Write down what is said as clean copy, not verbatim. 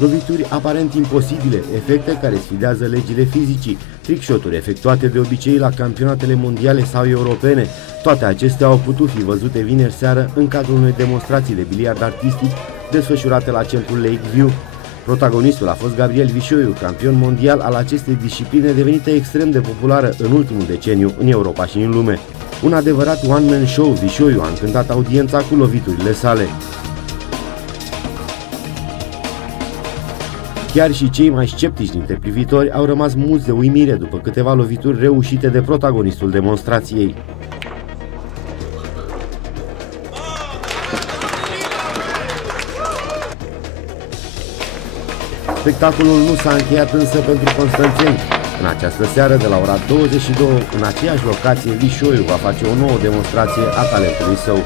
Lovituri aparent imposibile, efecte care sfidează legile fizicii, trickshot-uri efectuate de obicei la campionatele mondiale sau europene, toate acestea au putut fi văzute vineri seară în cadrul unei demonstrații de biliard artistic desfășurate la centrul Lakeview. Protagonistul a fost Gabriel Vișoiu, campion mondial al acestei discipline devenită extrem de populară în ultimul deceniu în Europa și în lume. Un adevărat one-man show, Vișoiu a încântat audiența cu loviturile sale. Chiar și cei mai sceptici dintre privitori au rămas muți de uimire după câteva lovituri reușite de protagonistul demonstrației. Spectacolul nu s-a încheiat însă pentru constanțeni. În această seară, de la ora 22, în aceeași locație, Vișoiu va face o nouă demonstrație a talentului său.